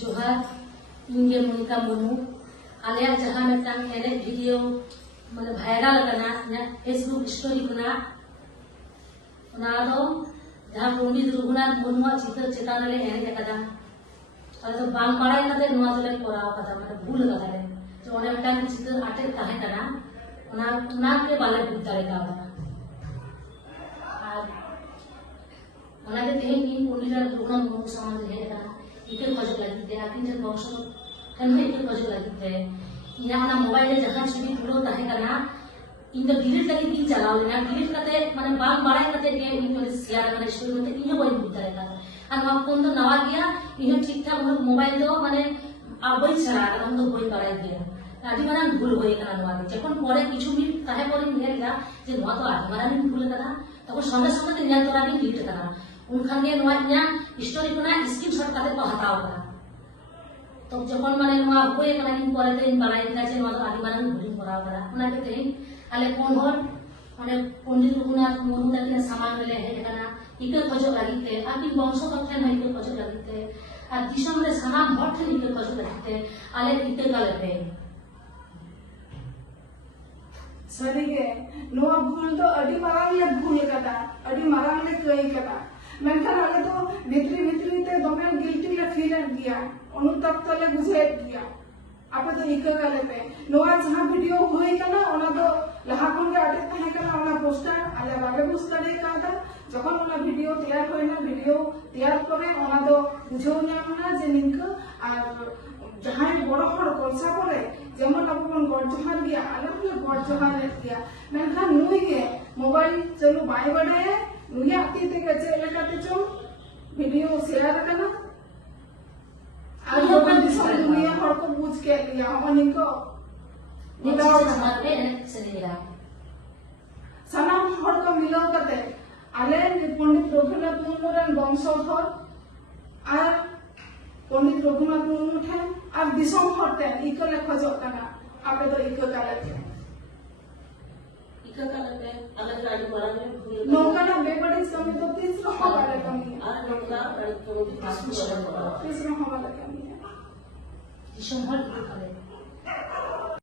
जोहार इंगे मोनिका मुर्मू आलिया जहां मिटन एने वीडियो माने भाइरल करना फेसबुक स्टोरी कुना जहां पंडित रघुनाथ मुर्मू चित्र चेतान ले एने कदा तो बांग बाड़ाई कते नोआ तले कोराव कदा माने भूल कदा ले जो ओने मिटन चित्र आटे ताहे कना के बाले बुझ दाड़े का और ओनाके तेहे की पंडित रघुनाथ मुर्मू समाज हे कना इके खोज लगी आकिन जन बॉक्स कन्वे इके खोज लगी इना मोबाइल जहां छवि तुलो ताहे कना इन डिलीट लगी की चलाव लेना डिलीट करते माने बांग बाड़ाई करते के इन शेयर करना स्टोरी में इन कोई बुझ दाड़ेगा और मा फोन तो नवा गया इन ठीक ठाक मोबाइल तो माने आबई छरा हम तो कोई बाड़ाई गया आदि माना भूल होई कना नवा जखन परे किछु मिनिट ताहे परे नेला जे नवा तो आदि माना भूल कना तखन संगे संगे ते नेल तोरा के डिलीट कना उनखान के नवा इना स्टोरी कोना स्क्रीनशॉट करते को हटाओ कना तो जखन माने नवा होई कना इन परे ते इन बाड़ाई दिना जे नवा तो आदि माना भूल कराव कना उना के ते आले फोन हर माने पंडित रघुनाथ मुर्मू तक सामान ले हे कना इके खोज लागिते आकि वंश कथे में इके खोज लागिते आ दिसम रे सानाम हर ठन इके खोज लागिते आले इके गलते सरी के नोआ भूल तो अडी मारांग ले भूल कदा अडी मारांग ले कई कदा मेनखान आले तो भित्री ते दमे गिल्टी ले फील गया अनुताप तले बुझे गया आपे तो इके गले पे नोआ जहां वीडियो होई कना ओना तो लहा कोन के आटे तहे कना ओना पोस्टर आले बागे बुस्तारे कादा जखन ओना वीडियो तैयार होइना वीडियो तैयार करे ओना तो बुझो नामना जे निक आर जहां बड़ हड़ कोलसा पड़े जेमन अपन गड जहार गया अलग ले गड जहार गया मेनखान नुई के मोबाइल चलो बाय बड़े नुया आती ते के चले काते चो वीडियो शेयर करना आज अपन दिसो दुनिया हड़ को पूछ के लिया हमन को मिलाओ समाज पे सनेरा सनाम हड़ को मिलाओ करते आले पंडित रघुनाथ मुर्मू रन वंशधर आर पंडित रघुनाथ मुर्मू ठे और दिसम हटे इकले खोजो कना आपे तो इक काले अलग गाड़ी बड़ा में नौकना बेबड़ी समय तो तीसरा हवाले कमी और नौकना गाड़ी तो तीसरा हवाले कमी है दिसम हर करे